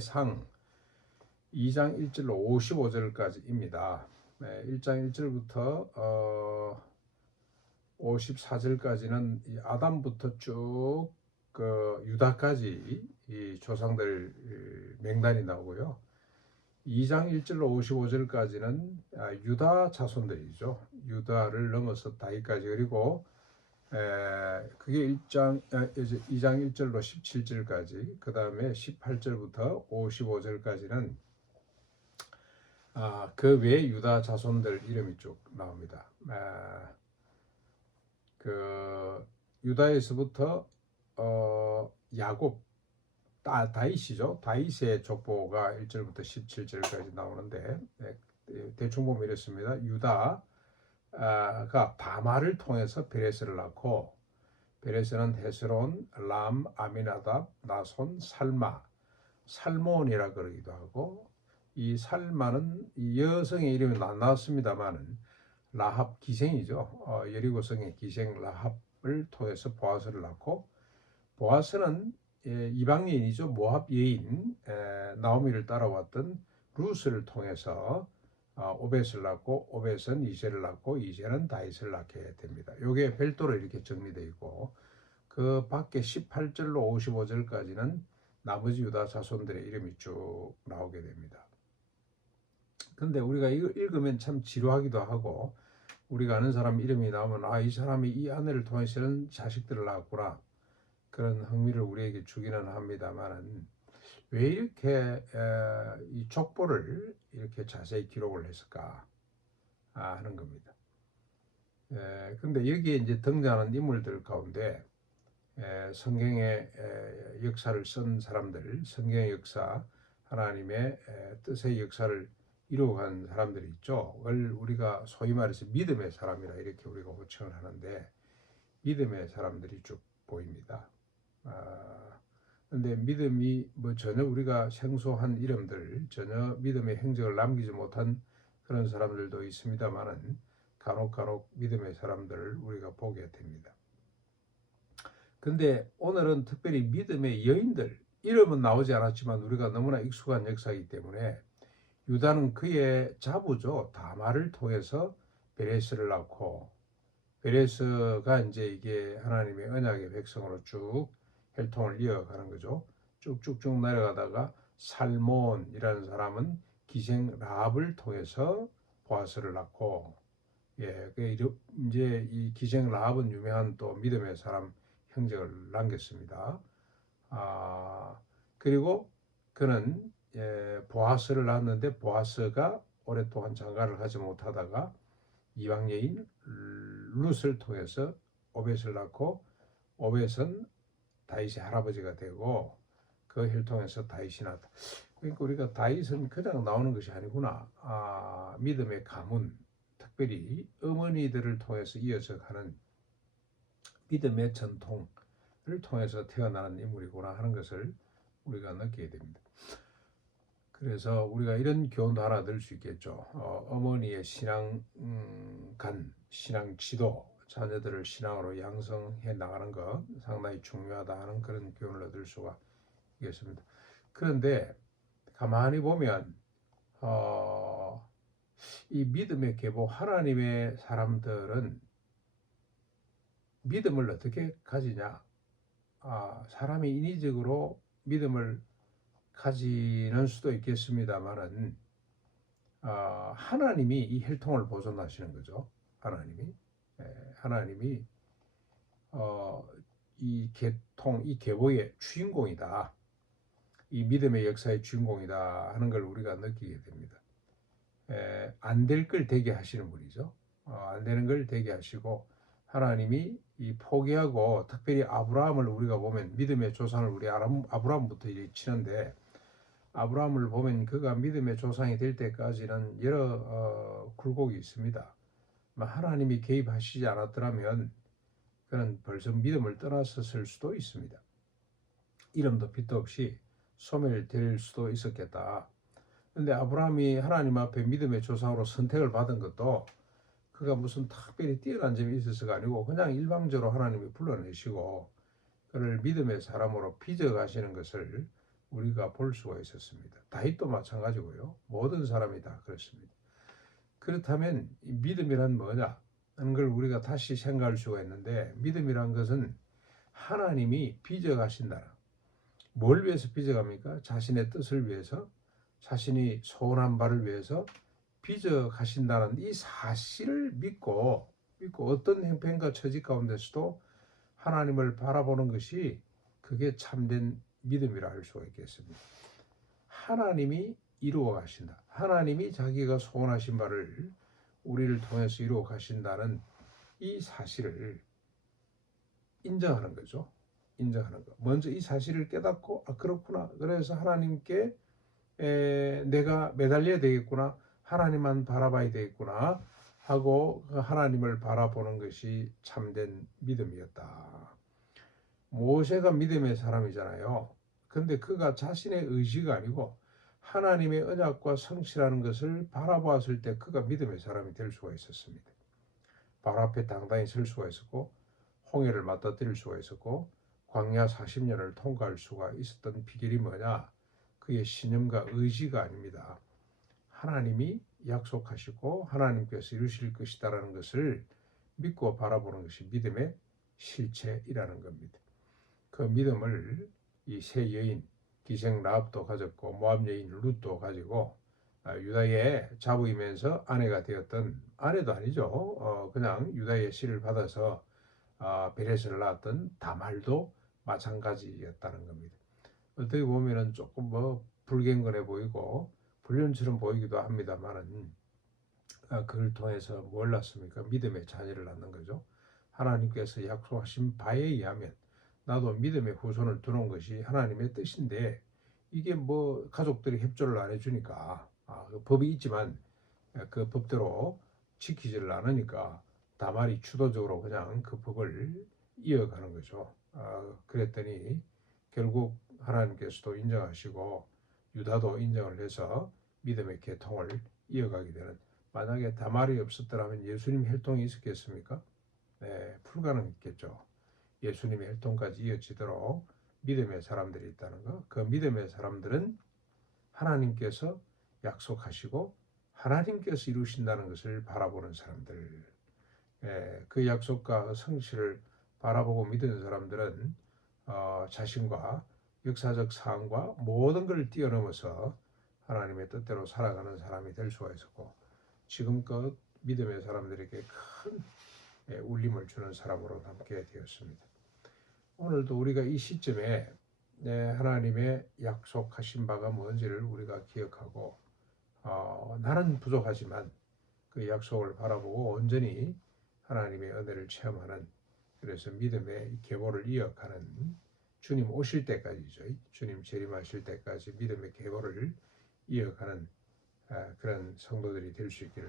상 2장 1절로 55절까지입니다. 1장 1절부터 54절까지는 아담부터 쭉 유다까지 이 조상들 명단이 나오고요. 2장 1절로 55절까지는 유다 자손들이죠. 유다를 넘어서 다윗까지. 그리고 그게 2장 1절로 17절까지, 그 다음에 18절부터 55절까지는 그 외 유다 자손들 이름이 쭉 나옵니다. 그 유다에서부터 야곱, 다윗이죠. 다윗의 족보가 1절부터 17절까지 나오는데, 대충 보면 이렇습니다. 유다가 다말을 통해서 베레스를 낳고, 베레스는 헤스론, 람, 아미나답, 나손, 살마, 살몬이라 그러기도 하고, 이 살마는 이 여성의 이름이 안 나왔습니다만은 라합 기생이죠. 여리고성의 기생 라합을 통해서 보아스를 낳고, 보아스는 이방인이죠. 모압 여인 나오미를 따라왔던 루스를 통해서 오벳을 낳고, 오벳은 이새를 낳고, 이새는 다윗을 낳게 됩니다. 이게 별도로 이렇게 정리되어 있고, 그 밖에 18절로 55절까지는 나머지 유다 자손들의 이름이 쭉 나오게 됩니다. 근데 우리가 이거 읽으면 참 지루하기도 하고, 우리가 아는 사람 이름이 나오면 이 사람이 이 아내를 통해서 이런 자식들을 낳았구나, 그런 흥미를 우리에게 주기는 합니다만은, 왜 이렇게 이 족보를 이렇게 자세히 기록을 했을까 하는 겁니다. 근데 여기에 이제 등장하는 인물들 가운데 성경의 역사를 쓴 사람들, 성경의 역사, 하나님의 뜻의 역사를 이루어간 사람들이 있죠. 그걸 우리가 소위 말해서 믿음의 사람이라 이렇게 우리가 호칭을 하는데, 믿음의 사람들이 쭉 보입니다. 근데 믿음이 전혀 우리가 생소한 이름들, 전혀 믿음의 행적을 남기지 못한 그런 사람들도 있습니다만은 간혹 믿음의 사람들을 우리가 보게 됩니다. 근데 오늘은 특별히 믿음의 여인들, 이름은 나오지 않았지만 우리가 너무나 익숙한 역사이기 때문에, 유다는 그의 자부죠. 다말을 통해서 베레스를 낳고, 베레스가 이제 이게 하나님의 언약의 백성으로 쭉 혈통을 이어가는 거죠. 쭉쭉쭉 내려가다가 살몬이라는 사람은 기생 라합을 통해서 보아스를 낳고, 이제 이 기생 라합은 유명한 또 믿음의 사람 형제를 남겼습니다. 그리고 그는 보아스를 낳았는데, 보아스가 오랫동안 장가를 가지 못하다가 이방 여인 룻을 통해서 오벳을 낳고, 오벳은 다윗의 할아버지가 되고, 그 혈통에서 다윗이 났다. 그러니까 우리가 다윗은 그냥 나오는 것이 아니구나. 믿음의 가문, 특별히 어머니들을 통해서 이어져 가는 믿음의 전통을 통해서 태어나는 인물이구나 하는 것을 우리가 느끼게 됩니다. 그래서 우리가 이런 교훈도 하나 들 수 있겠죠. 어머니의 신앙 신앙 지도, 자녀들을 신앙으로 양성해 나가는 것 상당히 중요하다 하는 그런 교훈을 얻을 수가 있겠습니다. 그런데 가만히 보면 이 믿음의 계보, 하나님의 사람들은 믿음을 어떻게 가지냐? 사람이 인위적으로 믿음을 가지는 수도 있겠습니다만은, 하나님이 이 혈통을 보존하시는 거죠. 하나님이 이 계통, 이 계보의 주인공이다, 이 믿음의 역사의 주인공이다 하는 걸 우리가 느끼게 됩니다. 안 될 걸 되게 하시는 분이죠. 안 되는 걸 되게 하시고, 하나님이 이 포기하고, 특별히 아브라함을 우리가 보면 믿음의 조상을 우리 아브라함부터 치는데, 아브라함을 보면 그가 믿음의 조상이 될 때까지는 여러 굴곡이 있습니다. 하나님이 개입하시지 않았더라면 그는 벌써 믿음을 떠났었을 수도 있습니다. 이름도 빛도 없이 소멸될 수도 있었겠다. 그런데 아브라함이 하나님 앞에 믿음의 조상으로 선택을 받은 것도 그가 무슨 특별히 뛰어난 점이 있어서가 아니고, 그냥 일방적으로 하나님이 불러내시고 그를 믿음의 사람으로 빚어가시는 것을 우리가 볼 수가 있었습니다. 다윗도 마찬가지고요. 모든 사람이 다 그렇습니다. 그렇다면 이 믿음이란 뭐냐 하는 걸 우리가 다시 생각할 수가 있는데, 믿음이란 것은 하나님이 빚어가신다. 뭘 위해서 빚어갑니까? 자신의 뜻을 위해서, 자신이 소원한 바를 위해서 빚어가신다는 이 사실을 믿고 어떤 형편과 처지 가운데서도 하나님을 바라보는 것이, 그게 참된 믿음이라 할 수가 있겠습니다. 하나님이 이루어 가신다. 하나님이 자기가 소원하신 바를 우리를 통해서 이루어 가신다는 이 사실을 인정하는 거죠. 인정하는 거. 먼저 이 사실을 깨닫고, 아, 그렇구나. 그래서 하나님께 내가 매달려야 되겠구나. 하나님만 바라봐야 되겠구나 하고 하나님을 바라보는 것이 참된 믿음이었다. 모세가 믿음의 사람이잖아요. 근데 그가 자신의 의지가 아니고 하나님의 언약과 성실하는 것을 바라보았을 때 그가 믿음의 사람이 될 수가 있었습니다. 바로 앞에 당당히 설 수가 있었고, 홍해를 맞닥뜨릴 수가 있었고, 광야 40년을 통과할 수가 있었던 비결이 뭐냐? 그의 신념과 의지가 아닙니다. 하나님이 약속하시고 하나님께서 이루실 것이다라는 것을 믿고 바라보는 것이 믿음의 실체이라는 겁니다. 그 믿음을 이 세 여인, 기생 라합도 가졌고 모압 여인 룻도 가지고 유다의 자부이면서 아내가 되었던, 아내도 아니죠. 그냥 유다의 씨를 받아서 베레스를 낳았던 다말도 마찬가지였다는 겁니다. 어떻게 보면은 조금 불경건해 보이고 불륜처럼 보이기도 합니다만은, 그걸 통해서 뭘 낳습니까? 믿음의 자녀를 낳는 거죠. 하나님께서 약속하신 바에 의하면 나도 믿음의 후손을 두는 것이 하나님의 뜻인데, 이게 가족들이 협조를 안 해주니까, 그 법이 있지만 그 법대로 지키지를 않으니까 다말이 주도적으로 그냥 그 법을 이어가는 거죠. 그랬더니 결국 하나님께서도 인정하시고 유다도 인정을 해서 믿음의 계통을 이어가게 되는, 만약에 다말이 없었더라면 예수님 혈통이 있었겠습니까? 네, 불가능했겠죠. 예수님의 혈통까지 이어지도록 믿음의 사람들이 있다는 거. 그 믿음의 사람들은 하나님께서 약속하시고 하나님께서 이루신다는 것을 바라보는 사람들, 그 약속과 성실을 바라보고 믿는 사람들은 자신과 역사적 상황과 모든 걸 뛰어넘어서 하나님의 뜻대로 살아가는 사람이 될 수가 있었고, 지금껏 믿음의 사람들에게 큰 울림을 주는 사람으로 남게 되었습니다. 오늘도 우리가 이 시점에 하나님의 약속하신 바가 뭔지를 우리가 기억하고, 나는 부족하지만 그 약속을 바라보고 온전히 하나님의 은혜를 체험하는, 그래서 믿음의 계보를 이어가는, 주님 오실 때까지죠. 주님 재림하실 때까지 믿음의 계보를 이어가는 그런 성도들이 될 수 있기를 바랍니다.